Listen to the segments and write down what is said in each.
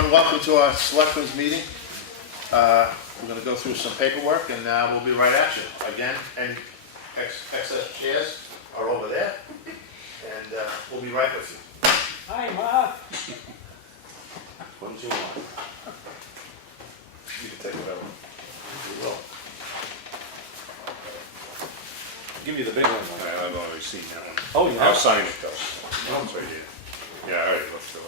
everyone, welcome to our Selectmen's meeting. We're going to go through some paperwork and we'll be right at you. Again, any excess chairs are over there, and we'll be right with you. Hi, Mark. What did you want? You can take whatever. You will. Give me the big one. I've already seen that one. Oh, yeah. I'll sign it though. It's right here. Yeah, all right, let's do it.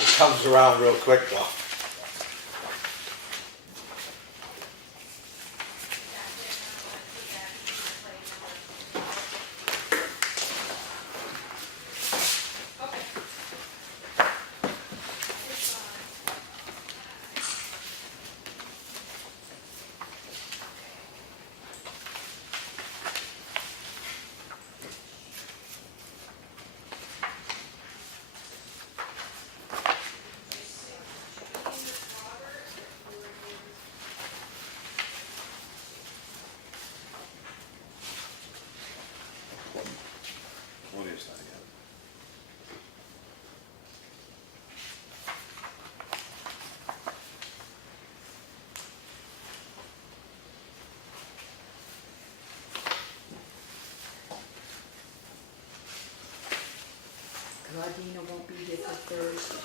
It comes around real quick though. Claudia's not yet. Claudia won't be here till Thursday.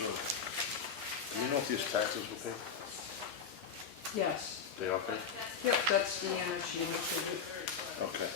Do you know if these taxes were paid? Yes. They are paid? Yep, that's the energy. Okay. Okay.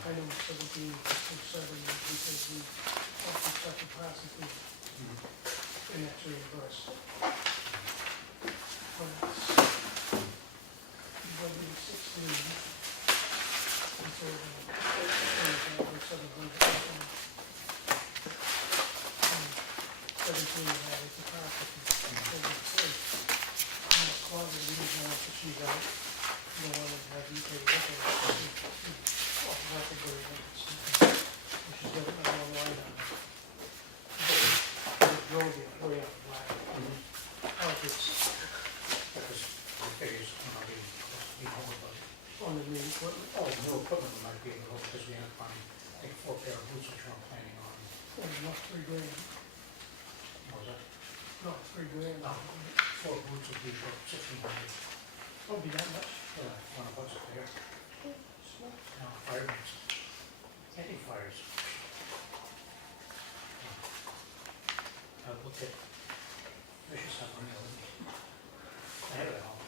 I know 17 or 7 because we often start to prosecute and that's reimbursed. But budget 16, it's over 700. 17 of that is the prosecute. Claudia, we don't know if she's out. You don't want to have you take a look at it. Oh, that's a good one. She's got it online now. Drove it way up black. How it's Because the figures are not being, supposed to be whole budget. on the new equipment. Oh, the new equipment we might be able to, because we have buying, I think, 4 pair of boots, which I'm planning on. Oh, not $3,000. What was that? No, $3,000. 4 boots would be about 1,600. Oh, be that much? $100 a pair. Small. Now, fire boots, anti-fires. I looked at, vicious have money on me. I have it at home.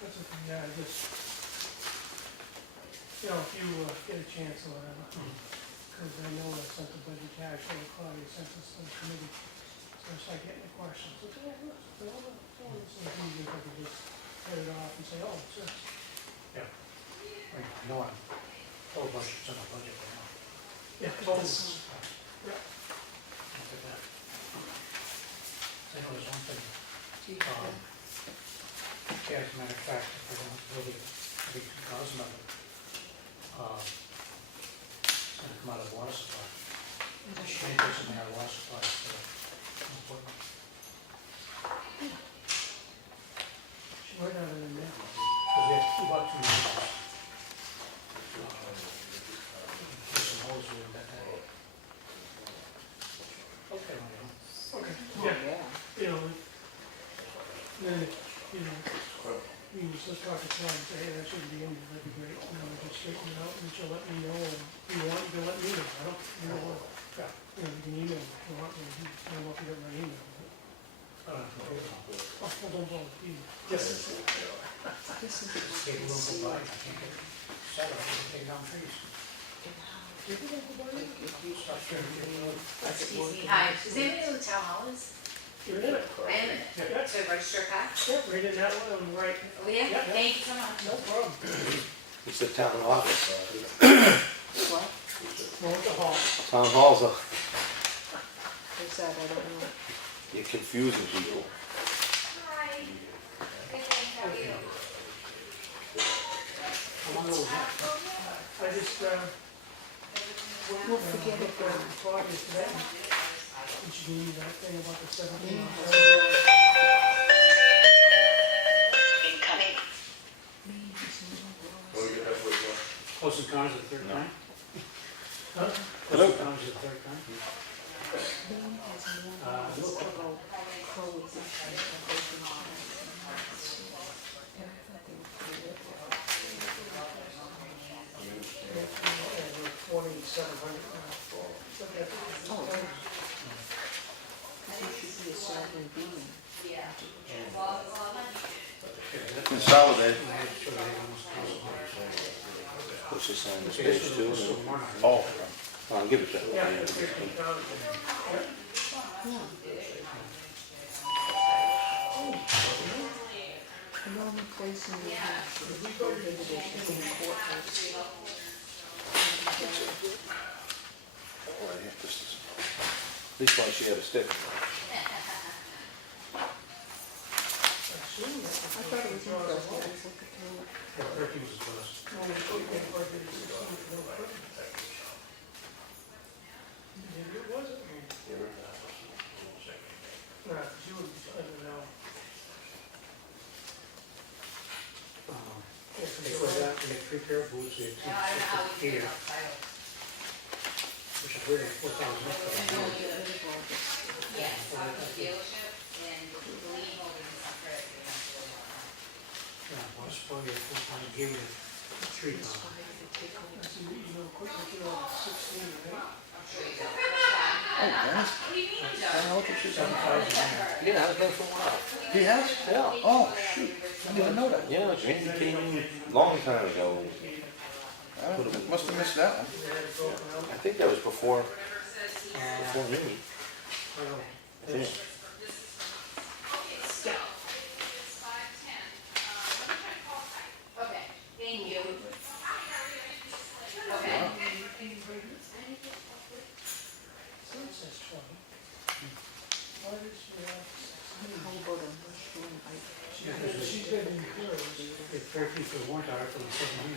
That's okay, yeah, I just, you know, if you get a chance or whatever, because I know I sent the budget cash, or Claudia sent us to the committee, so I start getting the questions. It's, oh, look, it's easy if I could just head it off and say, oh, it's this. Yeah. I mean, I know I'm, whole budget's in the budget right now. Yeah, Total. it's, yeah. Look at that. I know there's one thing, Gee, yeah, as a matter of fact, if I don't build it, I think 2,000 of it, it's gonna come out of water supply. Change this in our water supply, so, important. She went out of the net. Because we have about 2 years. There's some holes we got that. Okay, well, Okay, Oh, yeah, yeah. you know, then, you know, you just let's talk to Claudia and say, hey, that shouldn't be in there, that'd be great, you know, just straighten it out, and she'll let me know, and if you want, you can let me know, I don't, you know, yeah. you know, you can email me if you want, and I don't know if you got my email, but, oh, hold on, hold on, email. This is Take a what little we bit by, I can't get settled, I can take down trees. Did you go by it? Excuse me, hi, does anybody know who Town Hall is? You're in it. Wait a minute, Yeah, to register a car? yeah, right in that one, on the right, Oh, yeah, Yeah. thank you so much. no problem. It's the town office. What? Go with the hall. Town hall's a, What's that? I don't know. you're confusing people. Hi. Good, thanks, how are you? I just, We'll forget it then. Claudia today, and she gave me that thing about the 17. Incoming. Close encounters of the third kind? Huh? Close encounters of the third kind? Over 2,700 now. Oh. This should be a sovereign being. Consolidate. What's this on this Okay, page so too? this is the warrant item. Oh, I'll give it to Yeah, you. that's 15,000. Yeah. A normal place in the house. In the courthouse. Oh, right here, this is, this one she had a stick. I thought it was interesting. Let's look at the. Yeah, 13 was the first. No, we put it in budget as 16 for no equipment. Maybe it wasn't. Nah, she would, I don't know. Yeah, 'cause Okay, it for was- that, we had 3 pair of boots, we had 2 No, I don't know how sets of we gear, figure out title. which is really 4,000 up for the I'll year. get rid of all this. Yes, out of the dealership, and the lien holding is not credit, they don't really want Yeah, well, suppose you had full-time gear, we had Street It's law. fine to take home. I see, you know, quick, you know, 16, right? Oh, Dennis? I don't know what you said. 7,000. Yeah, I've been for a while. He has? Yeah. Oh, shoot, I didn't even know that. Yeah, Randy came in a long time ago. I must have missed that one. I think that was before me. I think. Okay, thank you. Okay. So it says 20. Why does she have 16? How about a mushroom? She's got to be hers. It's 13 for the warrant article and 17.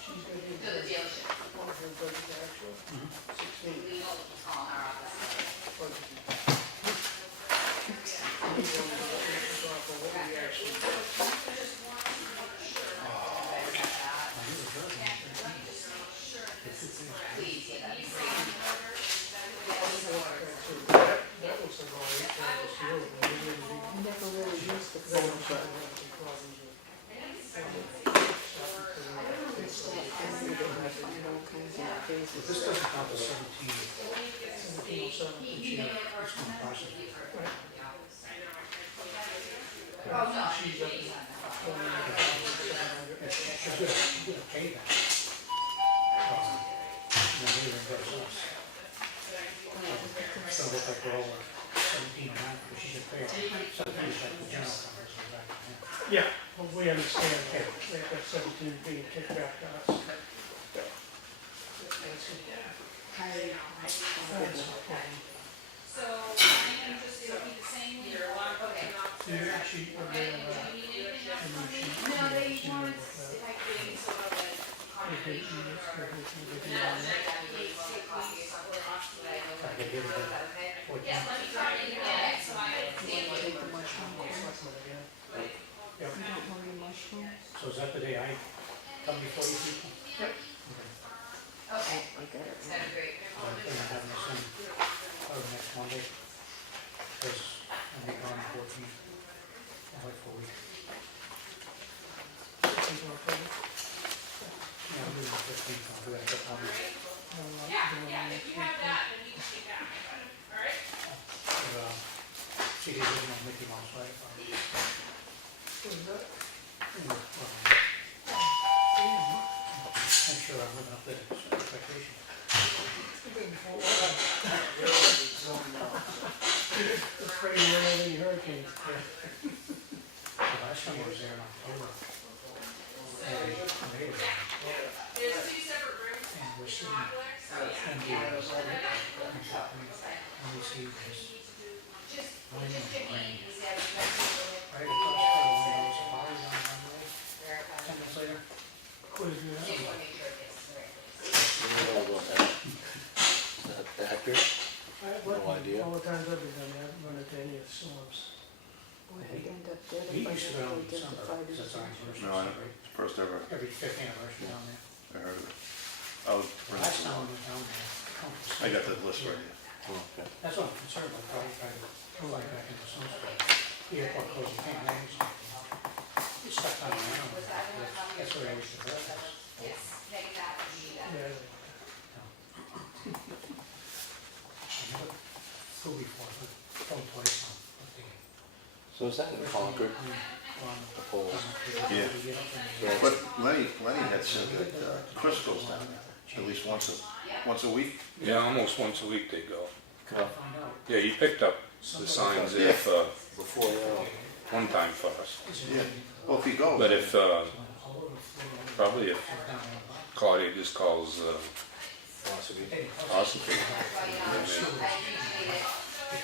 She's got to be To the dealership. one of her budget actual, 16 We will call our office. budget. We want to let Mrs. off of what we actually did. Please, yeah, that'd be great. That was the wrong way, that was the other way. We didn't do- I never really used the They phone, don't but have any problems with- you don't have to do all kinds of But this phases. doesn't count the 17, 1707. which you have, it's going to process. Oh, no. She's up to 20,700. She's gonna pay that. And then they reimburse us. So it looks like we're over 17 on that, but she should pay it. Sometimes like the general covers it back to him. Yeah, well, we understand that, that 17 being kicked back to us. That's it. That's okay. So I'm just gonna keep the same here. Okay. Yeah, she, Okay, do you need anything else from me? No, they wanted, if I could, any sort of like, confirmation or. No, I can give it a yeah, let me try it again, so I understand what Take the mushroom course. Yeah. You don't want any mushroom? So is that the day I come before you people? Yep. Okay. Okay, I got it. that's great. I'm gonna have this in, next Monday. Because I'll be gone the 14th. I'll wait for a week. Yeah, I'm doing the 15th, I'll do that, but, If you have that, then you can take that. Alright? see the original Mickey Mouse, right? I'm sure I'm living up to the expectation. Afraid of any hurricanes. The last time I was there in October, they were, There's two separate rooms. and we're sitting, and we see this rain and rain. Right across the window, safari on one way. 10 minutes later, What is it? You know about that. Is that accurate? No idea. All the times I've been done, I haven't run into any of the storms. Boy, we end up dead we if I used to never go in December, identified because it. that's our anniversary. No, I know, it's the first ever Every 5th anniversary down there. I heard of it. I was The bringing last some time along. we was down there, I got the list right here. Okay. that's what I'm concerned about, probably trying to fly back into Sunspot. The airport closed, you can't manage it. It's stuck on the ground, that's where I used to go. Yes, take that, need that. Yeah, I never flew before, but flown twice on the So is that in Concord? The polls? Yeah. Yeah. But Lenny had said that Chris goes down there at least once a week. Yeah, almost once a week they go. Well, Yeah, he picked up the signs there for before, one time for us. Yeah. Well, if he goes. But if, probably if Claudia just calls, possibly. Ossipee.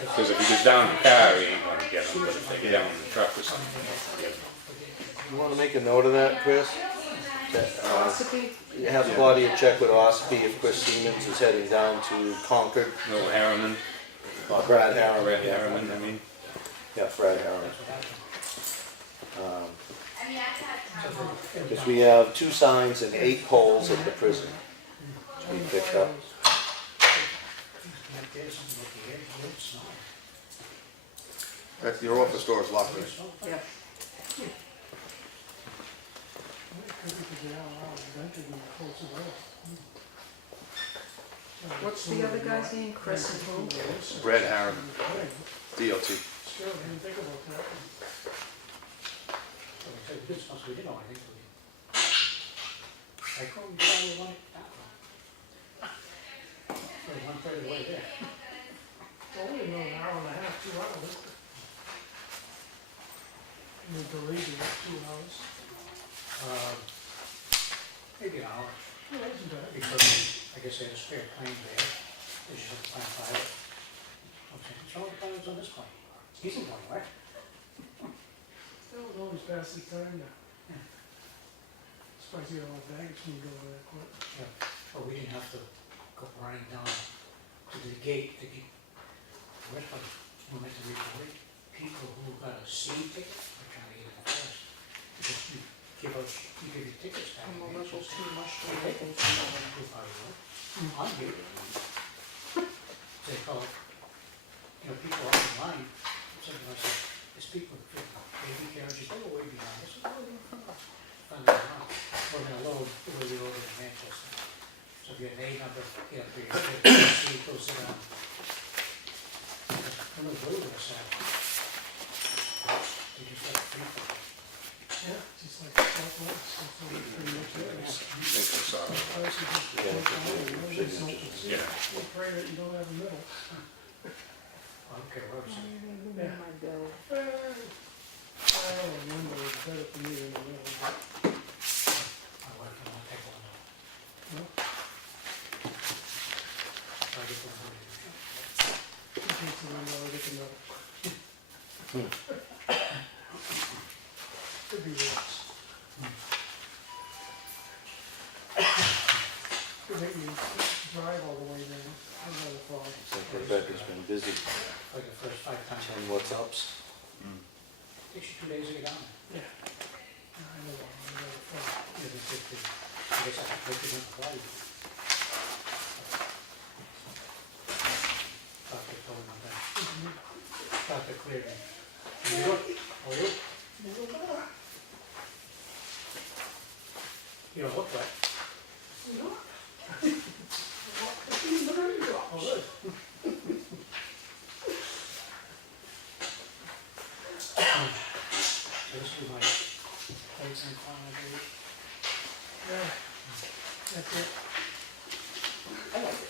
Because if he goes down in the car, he ain't gonna get them, but if they get down in the truck or something, he'll get them. You wanna make a note of that, Chris? That, Philosophy? have Claudia check with Espie if Chris Siemens is heading down to Concord. No Harriman, Brad Harriman. Red Harriman, I mean. Yeah, Brad Harriman. Because we have 2 signs and 8 poles at the prison to be picked up. That your office door is locked. Yeah. Could be 'cause they're out. venture being close as well. What's the other guy's name, Chris and who? Brad Harriman, DOT. Still, I didn't think about that. So we said, this must, we didn't know anything, so we. I couldn't tell you one that one. So 1/3 of the way there. Only an hour and a half, 2 hours. And the delay was 2 hours. Maybe an hour, Yeah, that isn't bad. because I guess they had a spare plane there. They just had to find a pilot. Okay, so what the pilot's on this plane? He's in one, right? That was always past the time now. Surprised you had all the baggage moved over that quick. Yeah, but we didn't have to go running down to the gate to get, we went to report people who got a C ticket, are trying to get it first. Because you give your tickets back. I'm a little too much to They look can into. see how proof how you work. I'm here. They call it, people are online, something like that, there's people with baby carriages, they were way behind us, we're in front of us. We're gonna load, the way we loaded in Manchester. So if you have an A number, get up for your kid, see, go sit down. I'm gonna go to us out. They just like free for it. Yeah, just like Southwest, that's all pretty much it is. Think I saw it. Prices just go down, and nobody's so concerned. Yeah. We'll pray that you don't have a middle. I don't care what I'm saying. Yeah. My bill. I don't remember, it's better for me than the middle, but, My wife and I take one out. no, I get one out. it takes a window, I get the middle. Could be worse. Could make me drive all the way there, I'd rather fly. Looks like Rebecca's been busy. Like the first 5 times. And what's ups? Takes you 2 days to get down there. Yeah. I know, I'd rather fly. Yeah, they take the, I guess I have to take it in the flight. Dr. told me that. Dr. cleared me. You look, oh, you? You don't look right. Oh, good. So this is my place and fun, I believe. Yeah, that's it. I like it.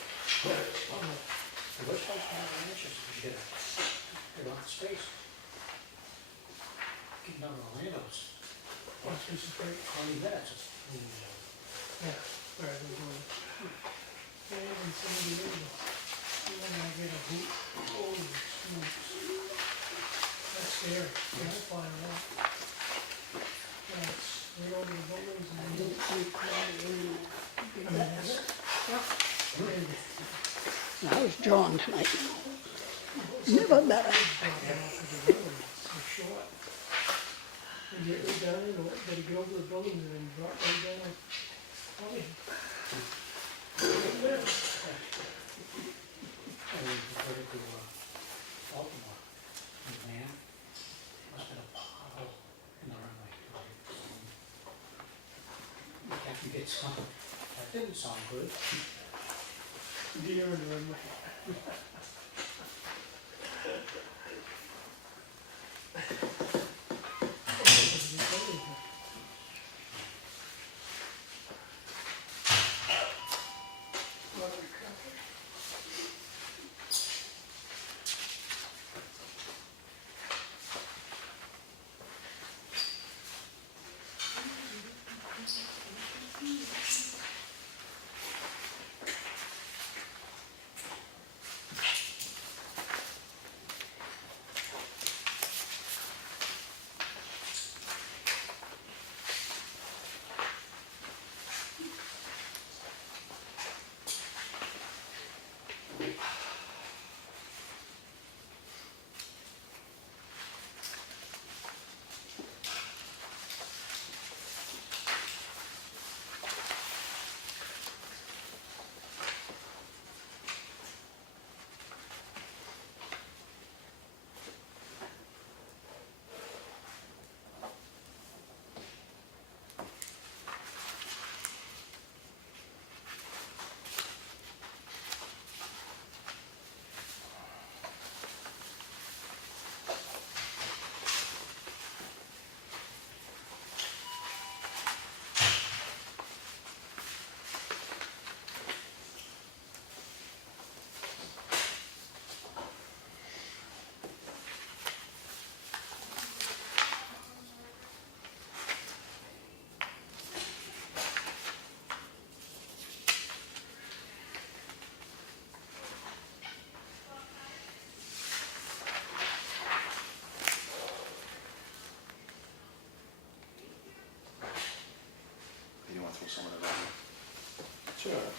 The worst place to have an interest is you get a lot of space. Getting down to Orlando's, Watch this is great. 20 minutes. Yeah, rather than going. Yeah, even some of the others. When I get a hoop, holy smokes. That's scary, yeah, I find that. Yeah, it's way over the buildings and I mean, that's. Crazy. I was drawn tonight. Never better. So short. And get way down, you know, they go over the buildings and then drop way down. Funny. Yeah. And we prefer to Baltimore. And man, must have been a pothole in the runway. You get some, that didn't sound good. Deer in the runway. for some of the revenue. Sure.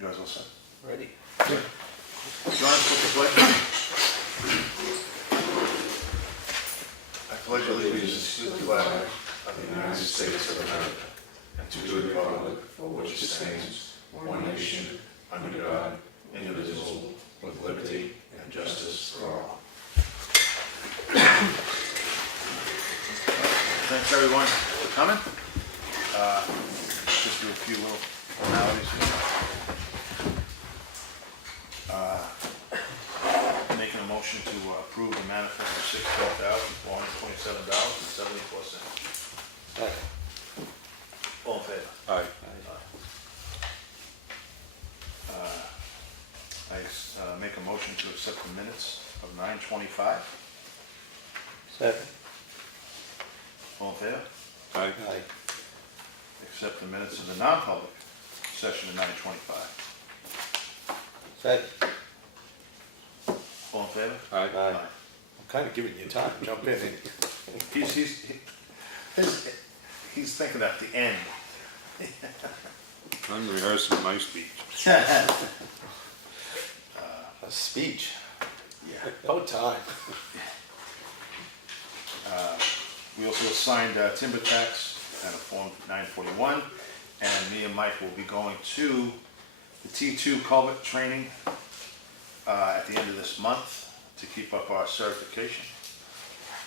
You guys all set? Ready? John, put the pledge on. I pledge allegiance to the flag of the United States of America and to the republic for which it stands, one nation, under God, indivisible, with liberty and justice for all. Thanks everyone for coming. Just do a few little formalities. Making a motion to approve the manifest of $16,427.74. All in favor? Aye. I make a motion to accept the minutes of 9:25. Second. All in favor? Aye. Aye. Accept the minutes of the non-public session of 9:25. Second. All in favor? Aye. I'm kind of giving you time, jump in. He's thinking at the end. I'm rehearsing my speech. A speech, Yeah. about time. We also assigned timber tax and a Form 941, and me and Mike will be going to the T2 culvert training at the end of this month to keep up our certification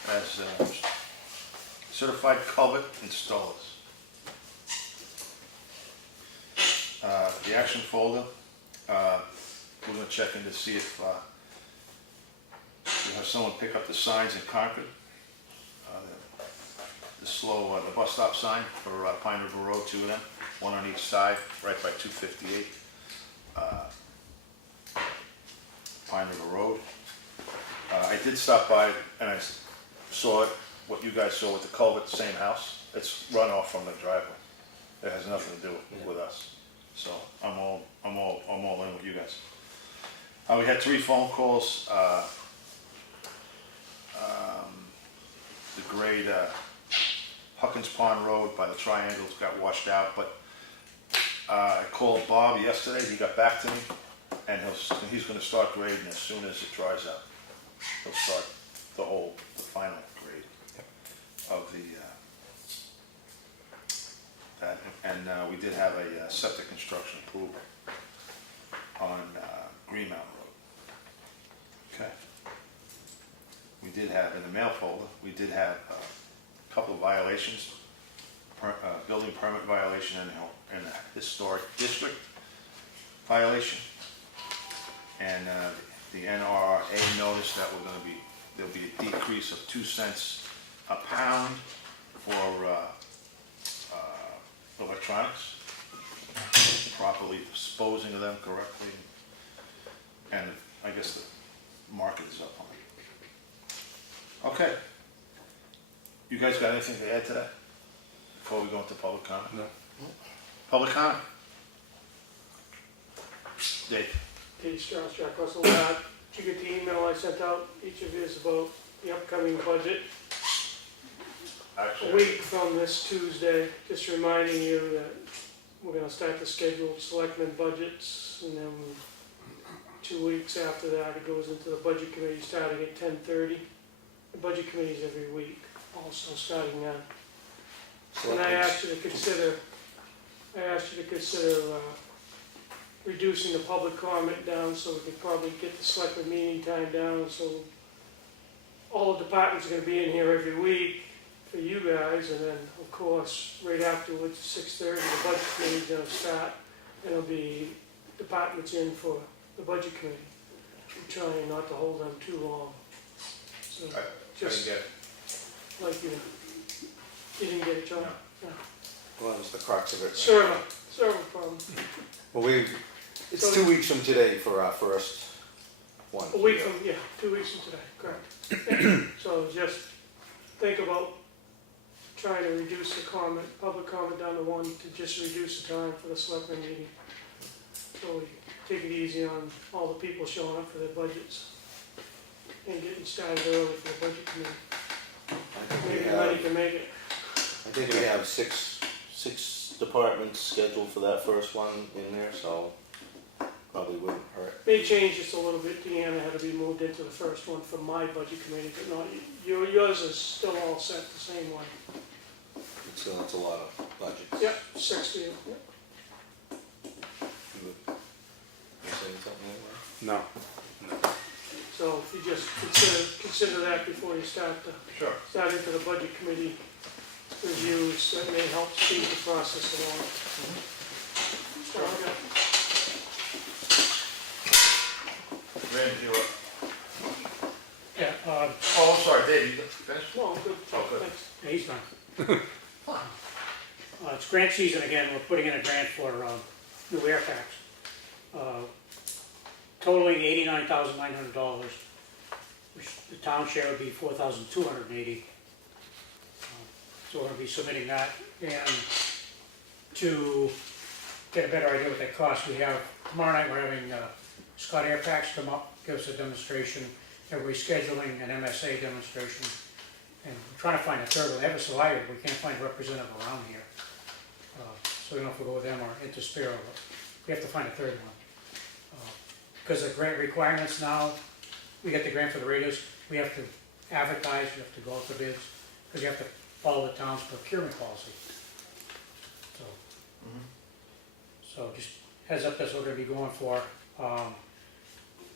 as certified culvert installers. The action folder, we're gonna check in to see if we have someone pick up the signs in Concord. The bus stop sign for Pine River Road, 2 of them, 1 on each side, right by 258 Pine River Road. I did stop by and I saw it, what you guys saw with the culvert, same house. It's runoff from the driveway. It has nothing to do with us. So I'm all in with you guys. We had 3 phone calls. The grade Huckins Pond Road by the triangles got washed out, but I called Bob yesterday. He got back to me, and he's going to start grading as soon as it dries out. He'll start the final grade of that. And we did have a septic construction approval on Green Mountain Road. Okay. We did have, in the mail folder, we did have a couple of violations, building permit violation and a historic district violation. And the NRA noticed that there'll be a decrease of 2 cents a pound for electronics, properly disposing of them correctly. And I guess the market is up on it. Okay. You guys got anything to add to that before we go into public comment? No. Public comment? Dave? Dave Strauss, Jack Russell Lab. Did you get the email I sent out, each of you, about the upcoming budget? A week from this Tuesday, just reminding you that we're gonna start the scheduled selectmen budgets, and then 2 weeks after that, it goes into the budget committee starting at 10:30. The budget committee is every week, also starting then. And I asked you to consider reducing the public comment down, so we could probably get the selectmen meeting time down, so all the departments are gonna be in here every week for you guys, and then, of course, right afterwards, 6:30, the budget committee's gonna start, and it'll be departments in for the budget committee. I'm trying not to hold them too long. So, just like you didn't get it, John? No. Well, that was the crux of it. Server problem. Well, it's 2 weeks from today for our first one. A week from, 2 weeks from today, correct. Yeah. So just think about trying to reduce the public comment down to 1, to just reduce the time for the selectmen meeting. So we take it easy on all the people showing up for their budgets and getting started early for the budget committee. Maybe everybody can make it. I think we have six departments scheduled for that first one in there, so probably wouldn't hurt. May change just a little bit. Deanna had to be moved into the first one for my budget committee, but not, yours is still all set the same way. So that's a lot of budgets. Yep, 60. Yep. You saying something? No. So you just consider that before you start Sure. into the budget committee reviews, that may help speed the process along. So, okay. Randy, you up? Yeah, Oh, I'm sorry, Dave, you finished? No, good, Oh, good. thanks. yeah, he's done. It's grant season again, we're putting in a grant for, new air packs. Totaling $89,900, which the town share would be $4,280. So we're gonna be submitting that, and to get a better idea what that costs, we have, tomorrow night we're having, Scott Air Packs come up, give us a demonstration, and we're scheduling an MSA demonstration, and we're trying to find a third one. They have a Salida, we can't find a representative around here. So we don't know if we'll go with them or Interspiro, but we have to find a third one. Because of grant requirements now, we get the grant for the radios, we have to advertise, we have to go out for bids, because you have to follow the town's procurement policy. So, so just heads up, that's what we're gonna be going for.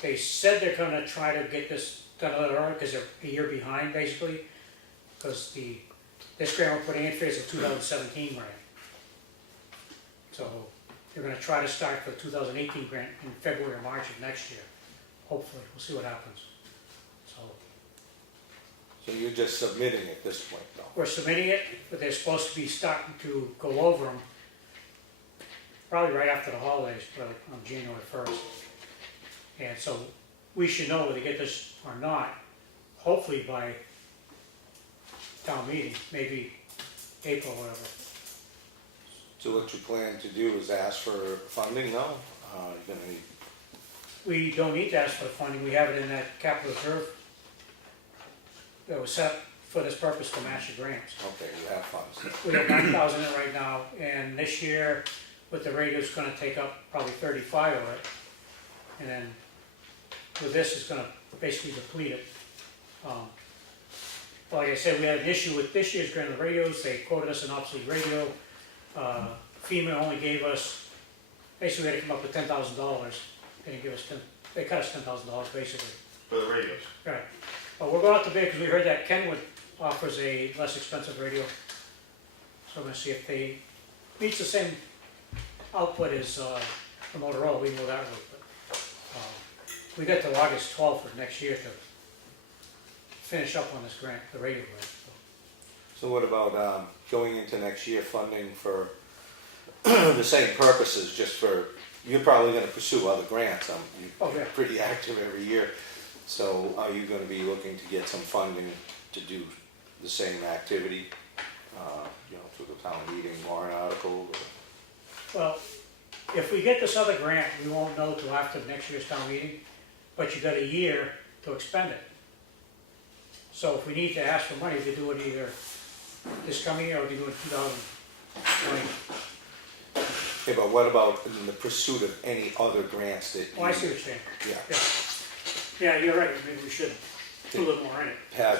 They said they're gonna try to get this done a little early, because they're a year behind, basically, because this grant we're putting in for is a 2017 grant. So, they're gonna try to start the 2018 grant in February or March of next year. Hopefully, we'll see what happens. So you're just submitting at this point, though? We're submitting it, but they're supposed to be starting to go over them probably right after the holidays, probably on January 1st. And so we should know whether they get this or not, hopefully by town meeting, maybe April or whatever. So what you plan to do is ask for funding, no? You're gonna need, We don't need to ask for the funding, we have it in that capital reserve that was set for this purpose to match the grants. okay, you have funds. We have 9,000 in it right now, and this year, with the radio, it's gonna take up probably 35 of it. And then with this, it's gonna basically deplete it. Like I said, we had an issue with this year's grant of radios, they quoted us an obsolete radio. FEMA only gave us, basically we had to come up with $10,000, they didn't give us they cut us $10,000 basically. For the radios. Right, but we're going out to bid because we heard that Kenwood offers a less expensive radio. So I'm gonna see if they meets the same output as the Motorola, we can go that route. But we got till August 12th of next year to finish up on this grant, the radio grant. So what about going into next year, funding for the same purposes, just for, you're probably gonna pursue other grants, Oh, you're yeah. pretty active every year. So are you gonna be looking to get some funding to do the same activity, through the town meeting warrant article? Or? Well, if we get this other grant, we won't know till after next year's town meeting, but you got a year to expend it. So if we need to ask for money, we do it either this coming year or we do it in 2020. Okay, but what about in the pursuit of any other grants that you? Oh, I see what you're saying. Yeah, Yeah, you're right, maybe we should do a little more in it. pad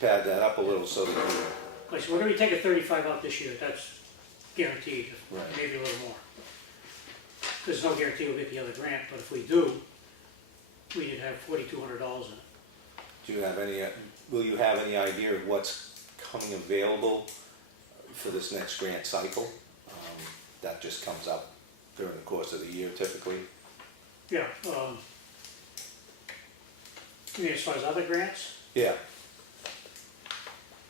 that up a little so that you, Like, so we're gonna be taking 35 out this year, that's guaranteed, Right. maybe a little more. There's no guarantee we'll get the other grant, but if we do, we need to have $4,200 in it. do you have any, will you have any idea of what's coming available for this next grant cycle? That just comes up during the course of the year typically? Yeah, you mean as far as other grants? Yeah.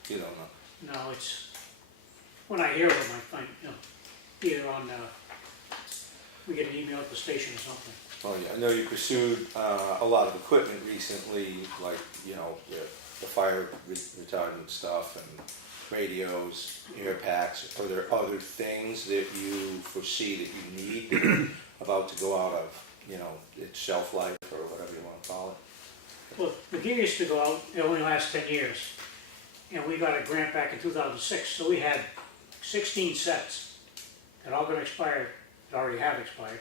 You don't know? No, it's, when I hear of them, I find, either on, we get an email at the station or something. Oh, yeah, I know you pursued a lot of equipment recently, like, the fire retardant stuff and radios, air packs. Are there other things that you foresee that you need that are about to go out of, its shelf life or whatever you want to call it? Well, the gear used to go out, it only lasts 10 years. And we got a grant back in 2006, so we had 16 sets that all gonna expire, that already have expired.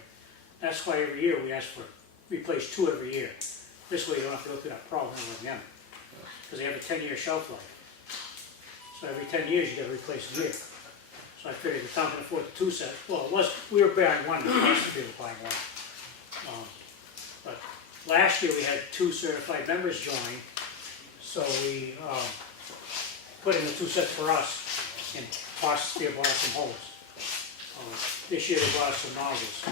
That's why every year we ask for, replace 2 every year. This way you don't have to go through that problem again, because they have a 10-year shelf life. So every 10 years you gotta replace gear. So I figured the town can afford the 2 sets. Well, it was, we were buying one, the rest of people were buying one. But last year we had 2 certified members join, so we, put in the 2 sets for us, and Espie bought us some hose. This year they bought us some nozzles.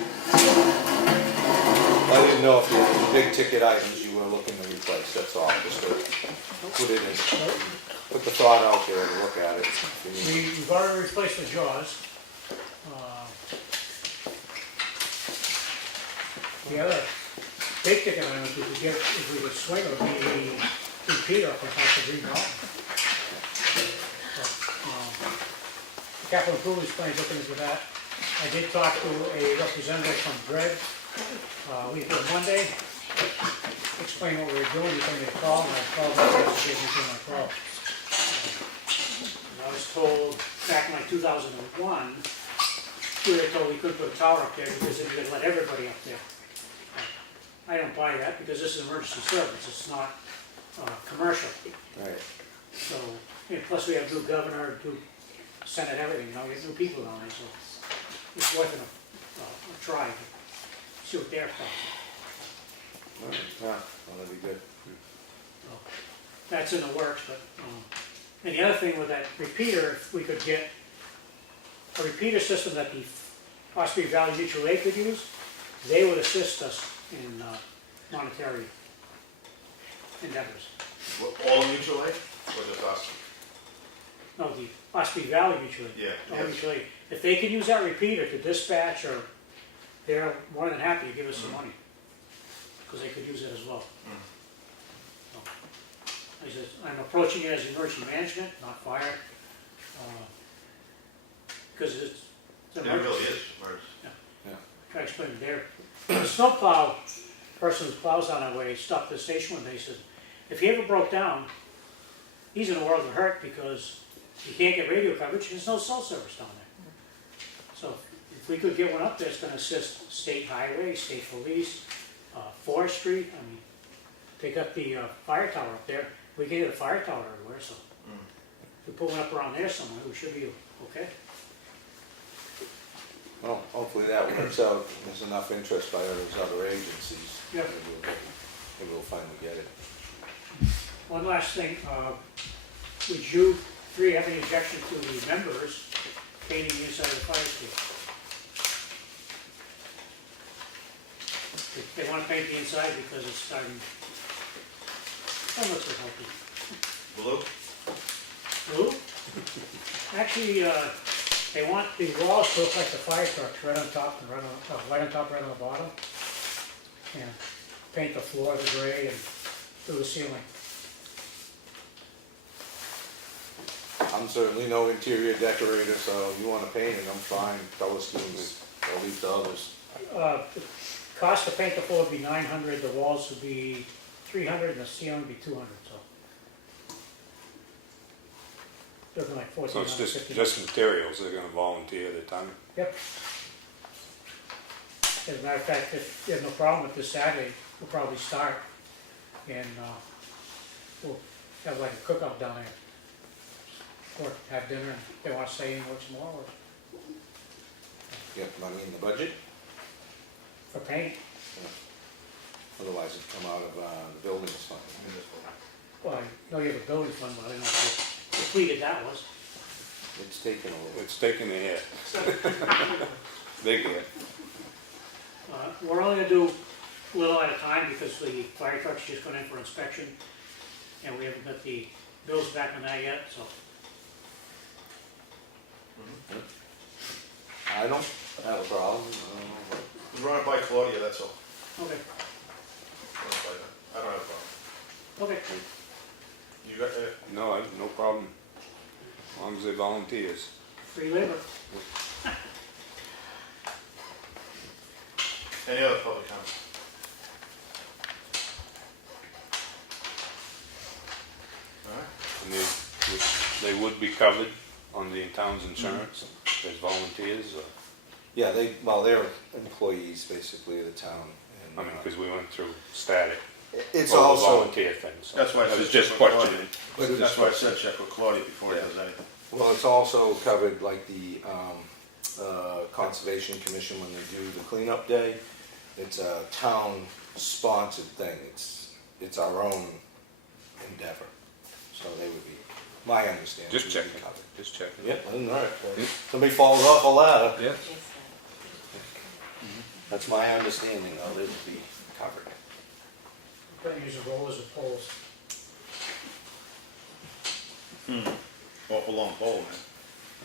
I didn't know if you had any big ticket items you were looking to replace, that's all, just to put it in, put the thought out there to look at it. If you need- We've already replaced the jaws. The other big ticket item, if we could get, if we could swing it, would be the repeater up on top of Green Mountain. The capital improvements plan's looking into that. I did talk to a representative from Greg, we did Monday, explain what we were doing, he told me to call, and I called him, and he gave me my call. And I was told back in like 2001, we were told we couldn't put a tower up there because then you'd let everybody up there. I don't buy that because this is emergency service, it's not commercial. Right, So, and plus we have new governor, new senate, everything, you know, we have new people down there, so it's worth a try to see what they're from. all right, yeah, well, that'd be good. So, that's in the works, but, and the other thing with that repeater, if we could get a repeater system that the Espie Valley Mutual Aid could use, they would assist us in monetary endeavors. All mutual aid, or just us? No, the Espie Valley Mutual Aid. Yeah, All yes. mutual aid. If they could use that repeater to dispatch, or they're more than happy to give us some money, because they could use it as well. So, I said, I'm approaching it as emergency management, not fire, because it's It emergency. really is, emergency. Try to explain it there. The snowplow person who plows down that way stopped at the station one day, he says, if he ever broke down, he's in a world of hurt because he can't get radio coverage, there's no cell service down there. So if we could get one up there, it's gonna assist state highway, state police, forestry, I mean, they got the fire tower up there, we can get a fire tower everywhere, so if we put one up around there somewhere, we should be okay. Well, hopefully that works out, there's enough interest by those other agencies. Yep. Maybe we'll finally get it. One last thing, would you three have any objection to the members painting the inside of the fire escape? They want to paint the inside because it's starting, that looks like healthy. Blue? Blue? Actually, they want the walls to look like the fire trucks, red on top and red on, white on top, red on the bottom. And paint the floor the gray and do the ceiling. I'm certainly no interior decorator, so if you wanna paint it, I'm fine, color schemes, I'll leave to others. The cost to paint the floor would be $900, the walls would be $300, and the ceiling would be $200, so. Looking like So $1,450. it's just materials, they're gonna volunteer their time. Yep. As a matter of fact, if there's no problem with this Saturday, we'll probably start, and we'll have like a cookout down there. Or have dinner, and if they want to stay and work some more, or Get money in the budget, for paint. otherwise it'd come out of the buildings fund. Well, I know you have a building fund, but I don't know how depleted that was. It's taken a little. It's taking a hit. Big hit. We're only gonna do a little at a time because the fire truck's just gone in for inspection, and we haven't got the bills back on that yet, so. I don't have a problem, Run it by Claudia, that's all. Okay, Run it by her. I don't have a problem. okay. You got, No, no problem, as long as they volunteers. Free labor. any other public comments? All right. And they would be covered on the town's insurance as volunteers, or, yeah, they're employees basically of the town. I And, mean, because we went through static. it's all the also, volunteer things. so That's why I I was said just check with questioning. Claudia. That's why I said check with Claudia before he Yeah. does anything. well, it's also covered like the Conservation Commission when they do the cleanup day. it's a town-sponsored thing, it's our own endeavor. So they would be, my understanding. Just would checking, be covered. just checking. Yep, all right. Yeah. Somebody falls off a ladder, Yeah, that's my understanding, though, they would be covered. We're gonna use the rollers or poles. Awful long pole, man.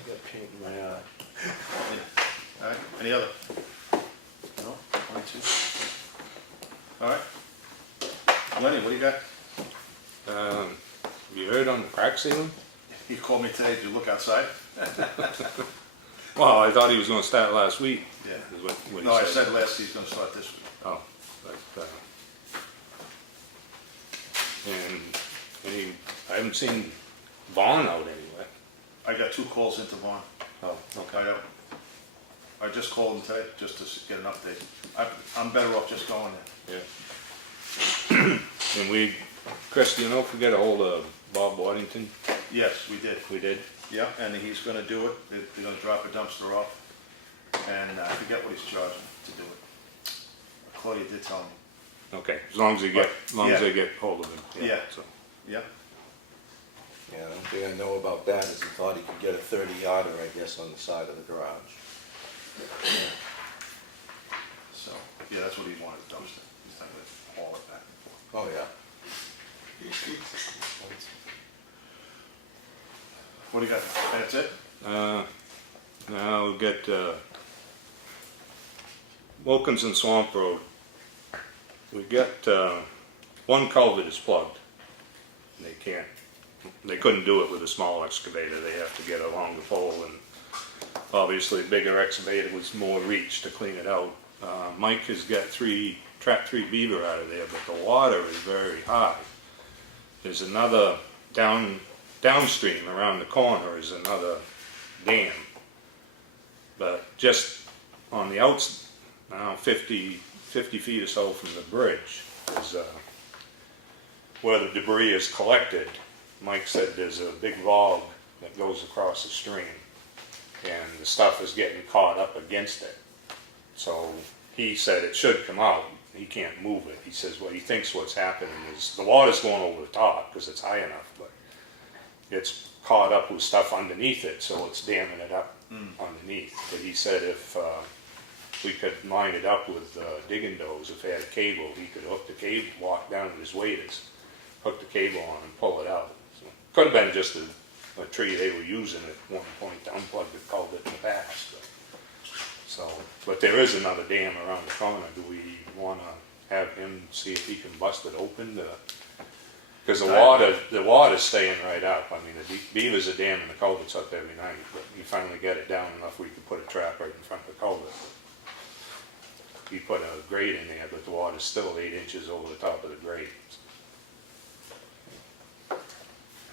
I got paint in my eye. All right, any other? No, 22. All right. Lenny, what do you got? you heard on the crack ceiling? You called me today, did you look outside? Well, I thought he was gonna start last week. Yeah. Is what he No, I said last, he's gonna start this week. Oh, but, I haven't seen Vaughn out anywhere. I got 2 calls into Vaughn. Oh, I just called him today, just to get an update. I'm better off just going there. Yeah. And Chris, do you know if we get a hold of Bob Waddington? Yes, we did. We did? Yeah, and he's gonna do it, they're gonna drop a dumpster off, and I forget what he's charging to do it. Claudia did tell me. Okay, as long as Yeah. they get hold of him. Yeah. So, Yeah, Yeah, the only thing I know about that is he thought he could get a 30-yarder, I guess, on the side of the garage. so, yeah, that's what he wanted, a dumpster. He's not gonna haul it back and forth. Oh, yeah. What do you got? That's it? now we'll get, Wilkinson Swamp Road. We got, one culvert is plugged. They couldn't do it with a small excavator, they have to get a longer pole, and obviously a bigger excavator was more reach to clean it out. Mike has got trapped 3 beaver out of there, but the water is very high. There's another downstream around the corner is another dam. But just on the outs, now 50 feet or so from the bridge is where the debris is collected. Mike said there's a big log that goes across the stream, and the stuff is getting caught up against it. So he said it should come out. He can't move it. He says what he thinks what's happening is the water's going over the top because it's high enough, but it's caught up with stuff underneath it, so it's damming it up underneath. But he said if we could line it up with digging doors, if they had cable, he could hook the cable, walk down with his waders, hook the cable on and pull it out. So, could have been just a tree they were using at one point to unplug the culvert in the past. But there is another dam around the corner. Do we want to have him see if he can bust it open? Because the water's staying right up. I mean, the beavers are damming the culverts up every night, but you finally get it down enough where you can put a trap right in front of the culvert. He put a grate in there, but the water's still 8 inches over the top of the grate.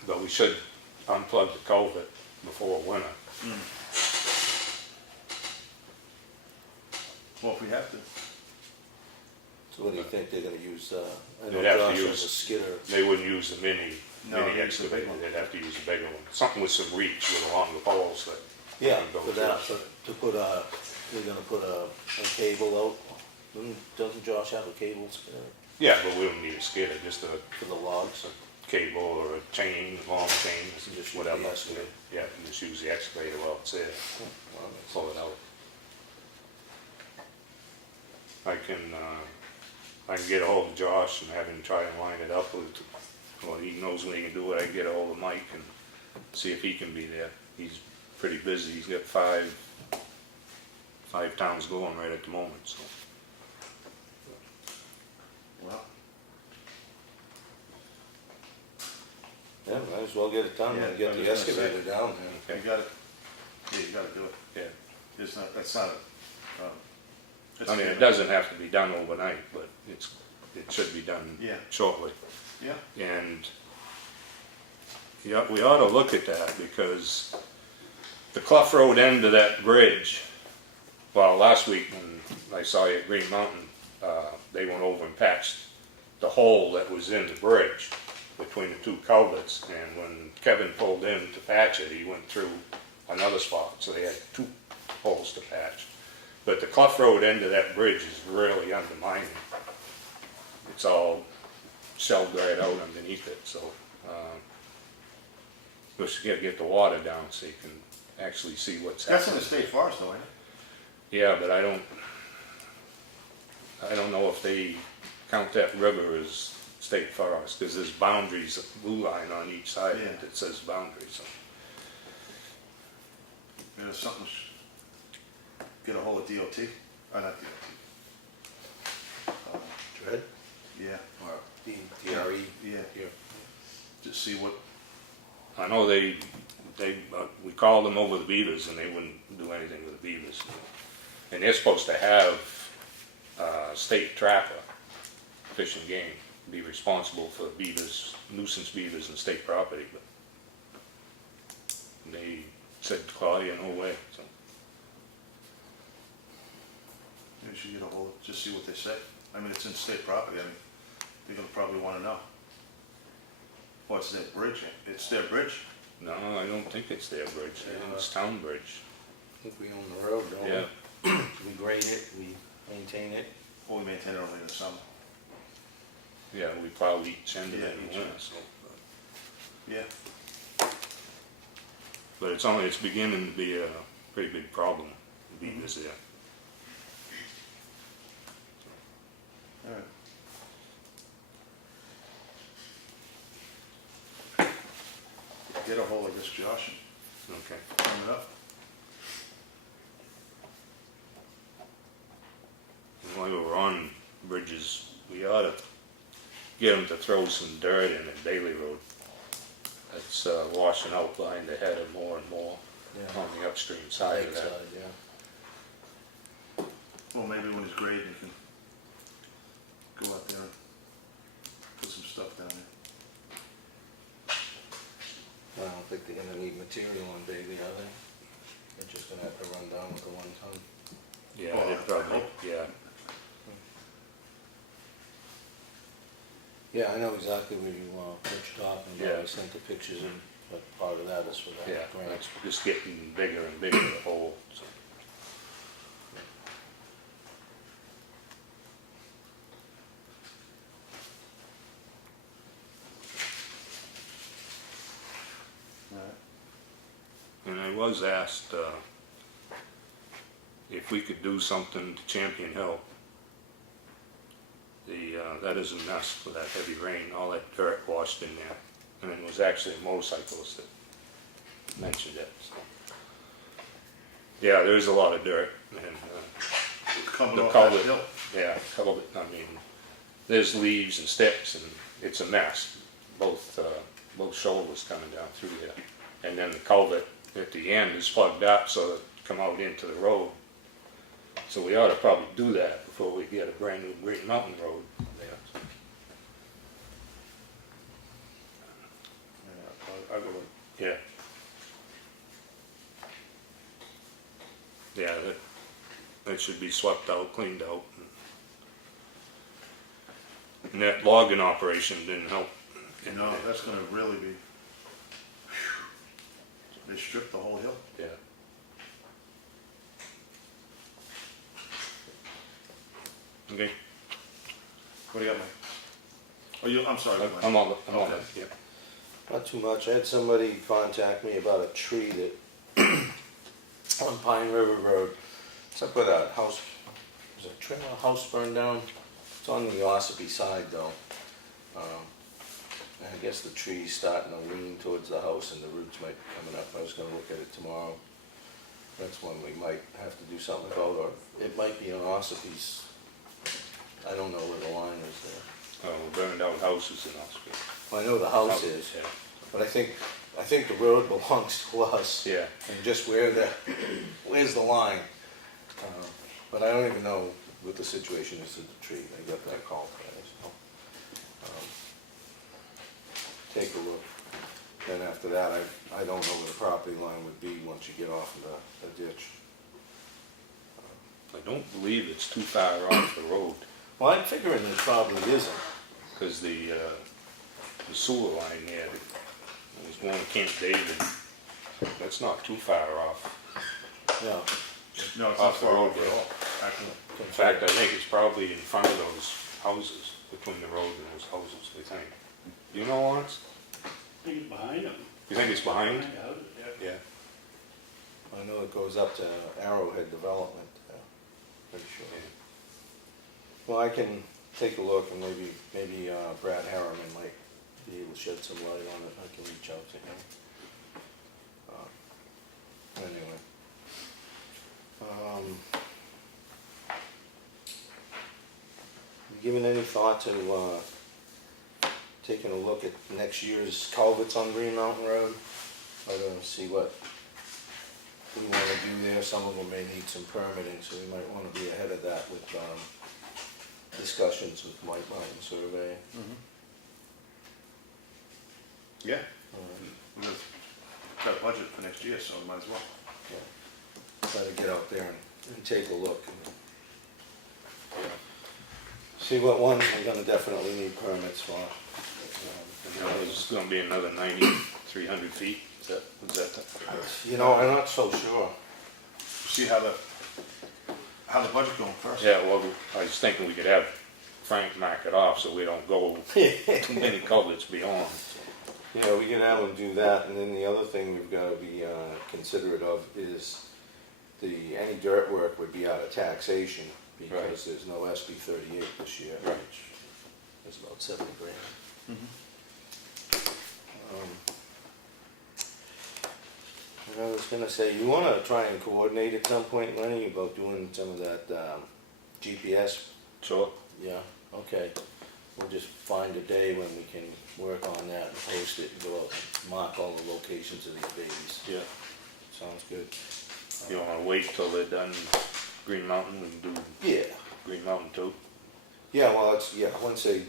But we should unplug the culvert before winter. Well, if we have to. So what do you think they're gonna use, I know They'd have to Josh has use- a skidder. They wouldn't use the mini No, they'd use the big excavator, one. they'd have to use a bigger one. Something with some reach with longer poles that. Yeah, go for through. that, to put they're gonna put a cable out. Doesn't Josh have a cable skidder Yeah, but we don't need a skidder, just a for the logs? cable or a chain, long chain, Just use whatever. the excavator. Yeah, you just use the excavator while it's there, Well, that makes pull it out. I can get a hold of Josh and have him try and line it up with, well, he knows when he can do it. I can get a hold of Mike and see if he can be there. He's pretty busy, he's got five towns going right at the moment, so. Well, Yeah, might as well get it done Yeah, and get I was the gonna say. excavator down there. you gotta, yeah, you gotta do it. Yeah, That's not I mean, it doesn't have to be done overnight, but it should be done Yeah. shortly. Yeah, And yeah, we ought to look at that because the Clough Road end of that bridge, well, last week when I saw you at Green Mountain, they went over and patched the hole that was in the bridge between the 2 culverts. And when Kevin pulled in to patch it, he went through another spot, so they had 2 holes to patch. But the Clough Road end of that bridge is really undermining. It's all shelved right out underneath it, so, but you gotta get the water down so you can actually see what's That's in happening. the state forest though, ain't it? Yeah, but I don't know if they count that river as state forest, because there's boundaries, a blue line on each side of it Yeah. that says boundaries. So. There's something, get a hold of DOT, or not DOT. Dread Yeah, or DRE? yeah, Yeah. just see what, I know we called them over the beavers and they wouldn't do anything with the beavers. And they're supposed to have a state trapper, Fish and Game, be responsible for beavers, nuisance beavers and state property, but they said Claudia, no way. So. you should get a hold of, just see what they say. I mean, it's in state property, I mean, you're gonna probably wanna know. Oh, it's their bridge, it's their bridge? No, I don't think it's their bridge, it's town bridge. I think we own the road, don't we? Yeah, We grade it, we maintain it. Or we maintain it only in the summer? yeah, we plow each end of Yeah, it in each the winter, end. so. Yeah. But it's beginning to be a pretty big problem, the beavers there. All right. Get a hold of this Josh Okay. and bring it up. And while we're on bridges, we ought to get them to throw some dirt in at Bailey Road. It's washing out behind the header more and more Yeah. on the upstream side of that. Lakeside, yeah. Well, maybe when he's grading, you can go out there and put some stuff down there. I don't think they're gonna need material on Bailey, are they? They're just gonna have to run down with the 1 ton. Yeah, Oh, they I probably, hope. yeah. Yeah, I know exactly what you're talking about. Yeah. I sent the pictures in, but part of that is for that Yeah, grant. it's just getting bigger and bigger, the hole. So. All right. And I was asked if we could do something to Champion Hill. That is a mess with that heavy rain, all that dirt washed in there. And it was actually a motorcyclist that mentioned it. So. Yeah, there's a lot of dirt. And, Coming The off that culvert. hill. yeah, culvert, I mean, there's leaves and sticks and it's a mess. Both shoulders coming down through there. And then the culvert at the end is plugged up so it come out into the road. So we ought to probably do that before we get a brand new Green Mountain Road there. Yeah, I'll go with, Yeah. Yeah, that should be swept out, cleaned out. And that logging operation didn't help. you know, that's gonna really be, they stripped the whole hill. Yeah. Okay, What do you got, Mike? Oh, I'm sorry, Mike. I'm on Okay. it, yeah. Not too much. I had somebody contact me about a tree that on Pine River Road. It's up where that house, was a trailer house burned down? It's on the Espie side though. And I guess the tree's starting to lean towards the house and the roots might be coming up. I was gonna look at it tomorrow. That's one we might have to do something about, or it might be on Espie's. I don't know where the line is there. Oh, burned out houses in Osprey. Well, I know the house is, Yeah. but I think the road belongs to us. Yeah. And just where's the line? But I don't even know what the situation is to the tree. I got that call today, so. Take a look. Then after that, I don't know where the property line would be once you get off of the ditch. I don't believe it's too far off the road, Well, I'm figuring it probably isn't. because the sewer line there, was going to Camp David, that's not too far off. Yeah. No, it's not Off the far road, over at all, actually. In fact, I think it's probably in front of those houses, between the road and those houses, I think. You know, Lawrence? I think it's behind them. You think it's behind? Behind the houses, yeah. Yeah. I know it goes up to Arrowhead Development, pretty sure. Well, I can take a look and maybe Brad Harriman might be able to shed some light on it. I can reach out to him. Anyway. You given any thought to taking a look at next year's culverts on Green Mountain Road? I don't see what we want to do there. Some of them may need some permitting, so we might want to be ahead of that with discussions with Mike Martin Survey. Yeah, Uh, we've got a budget for next year, so we might as well. Try to get out there and take a look. And see what ones we're gonna definitely need permits for. You know, there's gonna be another 9,300 feet. Was that? You know, I'm not so sure. See how the budget going first. Yeah, well, I was thinking we could have Frank mark it off so we don't go too many culverts beyond. Yeah, we can have them do that, and then the other thing we've gotta be considerate of is any dirt work would be out of taxation, because Right. there's no SB 38 this year, Right. which is about 70 grand. I was gonna say, you wanna try and coordinate at some point, Lenny, about doing some of that GPS? Sure. Yeah, okay. We'll just find a day when we can work on that and post it and go out and mark all the locations of these babies. Yeah. Sounds good. You wanna wait till they're done Green Mountain and do Yeah. Green Mountain too? Yeah, well, once they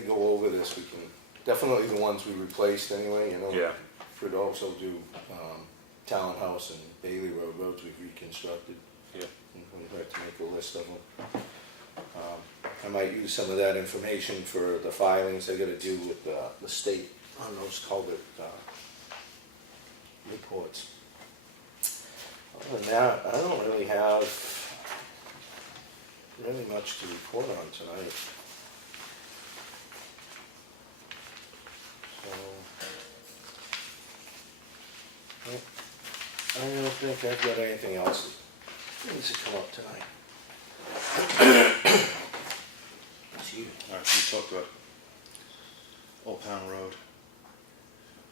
go over this, we can, definitely the ones we replaced anyway, you know. Yeah. Could also do Townhouse and Bailey Road roads we've reconstructed. Yeah. We'd like to make a list of them. I might use some of that information for the filings I gotta do with the state on those culvert reports. Other than that, I don't really have much to report on tonight. So, well, I don't think I've got anything else that needs to come up tonight. Excuse me. All right, we talked about Old Town Road,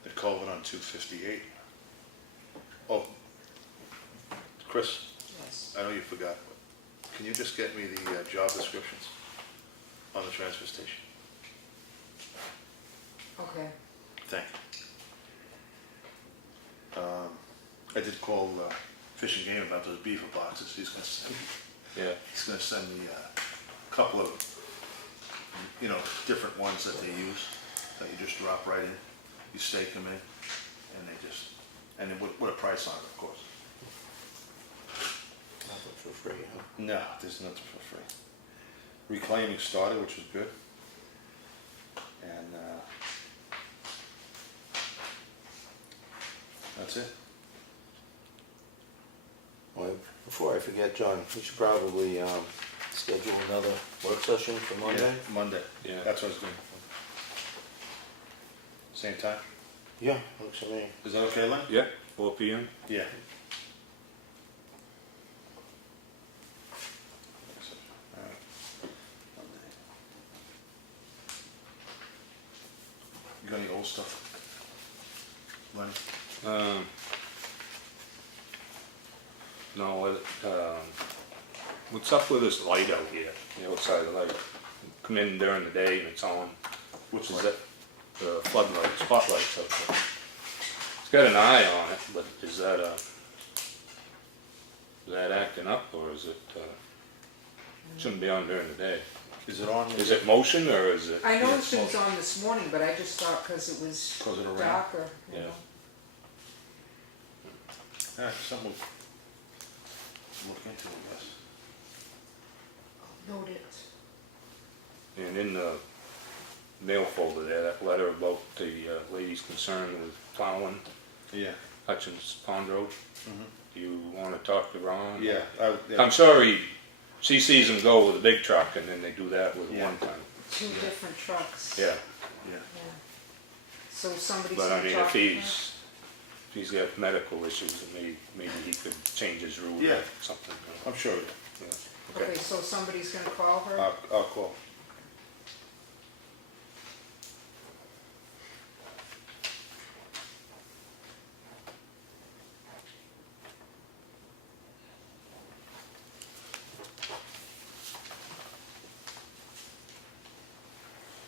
the culvert on 258. Oh, Chris, Yes. I know you forgot, but can you just get me the job descriptions on the transfer station? Okay. Thank you. I did call Fish and Game about those beaver boxes. He's gonna send me a couple of, different ones that they use, that you just drop right in. You stake them in, and then with a price on it, of course. Nothing for free, huh? No, there's nothing for free. Reclaiming started, which was good. And that's it. Well, before I forget, John, we should probably schedule another work session for Monday. Yeah, Monday. Yeah. That's what I was doing. Same time? Yeah, looks to me. Is that okay, Len? Yeah, 4 PM. Yeah. You got any old stuff, Lenny? No, what's up with this light out here, the outside light? Come in during the day and it's on. Which Is light? that the floodlight, spotlights out there? It's got an eye on it, but is that acting up, or is it, shouldn't be on during the day? Is it on? Is it motion, or is it? I noticed it was on this morning, but I just thought because it was 'Cause of the rain? darker, you Yeah. know. Yeah, something we'll look into, I guess. Note it. And in the mail folder there, that letter about the lady's concern with plowing, Yeah. Hutchins Pond Road. Do you wanna talk to Ron? Yeah, I'm sorry, she sees them go with a big truck and then they do that with a Yeah. one ton. Two different trucks. Yeah, Yeah. So somebody's but I gonna mean, talk if to him? he's got medical issues, maybe he could change his route Yeah. or something. I'm sure. Yeah. Okay, so somebody's gonna call her? I'll call.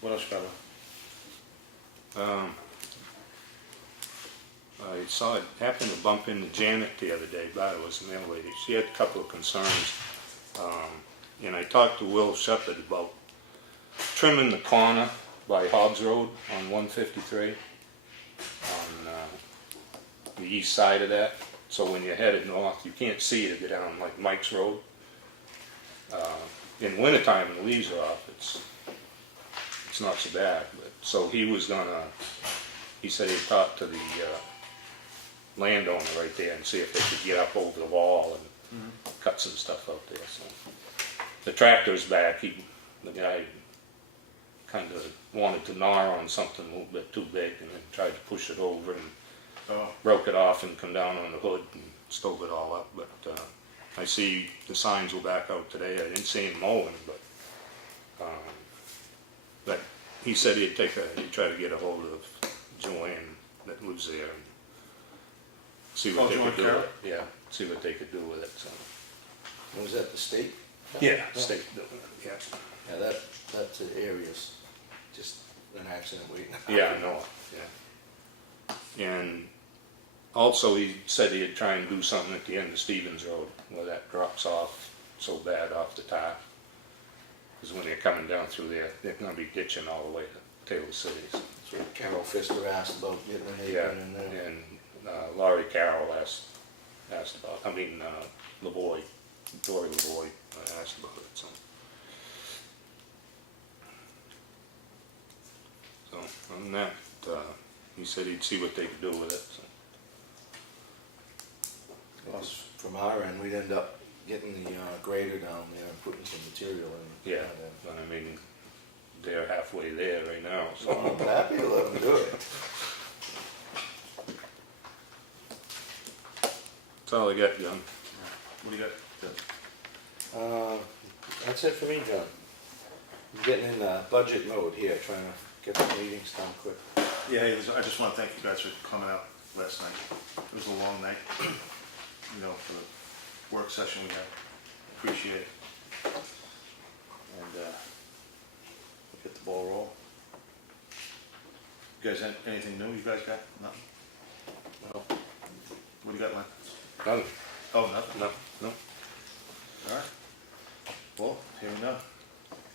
What else you got? I happened to bump into Janet the other day, but it was the mail lady. She had a couple of concerns. And I talked to Will Shepherd about trimming the corner by Hobbs Road on 153 on the east side of that. So when you're headed north, you can't see to get down like Mike's Road. In wintertime, when the leaves are off, it's not so bad. But so he said he'd talk to the landowner right there and see if they could get up over the wall and cut some stuff out there. So the tractor's back. The guy kind of wanted to gnaw on something a little bit too big and then tried to push it over and broke it off and come down on the hood and stove it all up. But I see the signs were back out today. I didn't see him mowing, but he said he'd try to get a hold of Joanne that lives there and see what they could do. Carroll? Yeah, see what they could do with it. So. Was that the state? Yeah, state building. Yeah. Yeah, that's an area's just an accident waiting. Yeah, I know. Yeah. And also, he said he'd try and do something at the end of Stevens Road where that drops off so bad off the top. Because when they're coming down through there, they're going to be ditching all the way to Taylor City. So Carol Pfister asked about getting an Yeah, apron in there. and Laurie Carroll asked about. Lavoy, Dory Lavoy asked about it. So on that, he said he'd see what they could do with it. So. Well, from our end, we'd end up getting the grader down there and putting some material in. Yeah, but I mean, they're halfway there right now. So So. I'm happy to let them do it. That's all I got, John. What do you got? That's it for me, John. I'm getting in budget mode here, trying to get the meetings done quick. Yeah, hey, I just want to thank you guys for coming out last night. It was a long night, for the work session we had. Appreciate it. And we'll get the ball rolling. You guys, anything new you guys got? Nothing? No. What do you got, Len? Nothing. Oh, nothing? No. All right. Well, here we go.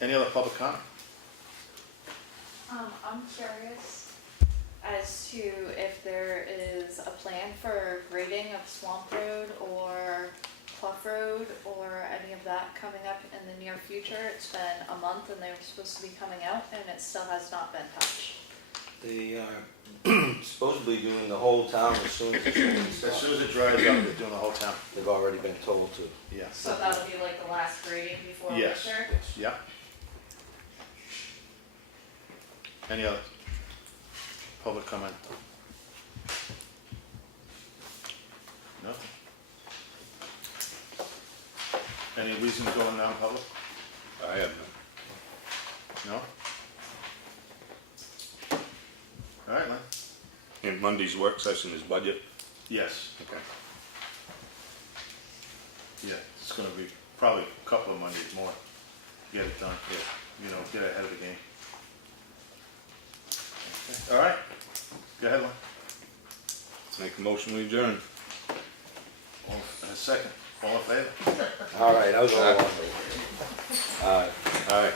Any other public comment? I'm curious as to if there is a plan for grading of Swamp Road or Clough Road or any of that coming up in the near future. It's been a month and they were supposed to be coming out and it still has not been touched. They are supposedly doing the whole town as soon as it's As soon as it dries up, they're doing the whole town. They've already been told to. Yeah. So that'll be like the last grading before Yes. winter? Yeah. Any other public comment? Nothing. Any reason going non-public? I have none. No? All right, Len. And Monday's work session is budget. Yes. Okay. Yeah, it's gonna be probably a couple of Mondays more to get it done. Yeah. Get ahead of the game. Okay. All right. Go ahead, Len. Make a motion to adjourn. A second. All in favor? All right, I was all on. Aye.